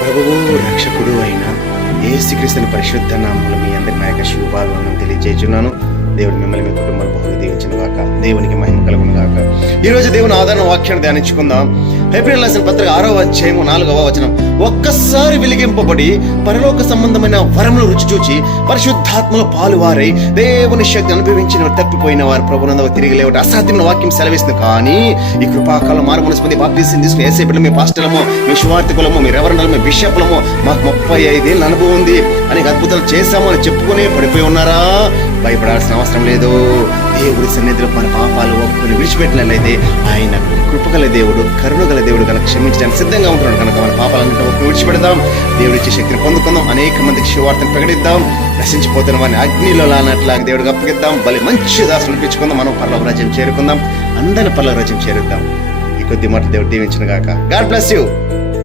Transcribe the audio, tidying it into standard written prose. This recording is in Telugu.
ప్రభువు రక్షకుడు అయిన యేసుక్రీస్తు పరిశుద్ధ నామములో మీ అందరి నా యొక్క శుభాలను తెలియజేస్తున్నాను. దేవుడు మిమ్మల్ని మీ కుటుంబాన్ని బహుగా దీవించును గాక. దేవునికి మహిమ కలుగును గాక. ఈ రోజు దేవుని ఆదరణ వాక్యాన్ని ధ్యానించుకుందాం. హెబ్రీయులకు రాసిన పత్రిక 6వ అధ్యాయము 4వ వచనం. ఒక్కసారి వెలిగింపబడి పరలోక సంబంధమైన వరములు రుచి చూచి పరిశుద్ధాత్మలో పాలువారై దేవుని శక్తి అనుభవించిన తప్పిపోయిన వారు ప్రభునందు తిరిగి లేవట అసాధ్యమైన వాక్యం సెలవిస్తుంది. కానీ ఈ కృపాకాలం మారు మనసు పొంది బాప్టిజం తీసుకుని ఏసే బిడ్డలు, మీ పాస్టర్లము, మీ సువార్థికులము, మీ రెవరెండర్లు, మీ బిషప్లము, మాకు 35 ఏళ్ళ అనుభవం ఉంది, అనేక అద్భుతాలు చేశాము అని చెప్పుకుని పడిపోయి ఉన్నారా? భయపడాల్సిన అవసరం లేదు. దేవుడి సన్నిధిలో మన పాపాలు ఒప్పుకొని విడిచిపెట్టినట్లయితే ఆయన కృపగల దేవుడు, కరుణగల దేవుడు కనుక క్షమించడానికి సిద్ధంగా ఉంటున్నాడు. కనుక మన పాపాలన్నింటినీ ఒప్పుకొని విడిచిపెడదాం. దేవుడిచ్చే శక్తిని పొందుకుందాం. అనేక మందికి శుభవార్తను ప్రకటిద్దాం. నశించిపోతున్న వారిని అగ్నిలో లానట్లాగా దేవుడికి అప్పగిద్దాం. మంచి దాసులు అనిపించుకుందాం. మనం పరలోక రాజ్యం చేరుకుందాం. అందరిని పరలోక రాజ్యం చేరుద్దాం. ఈ కొద్ది మాటలు దేవుడు దీవించును గాక. God bless you.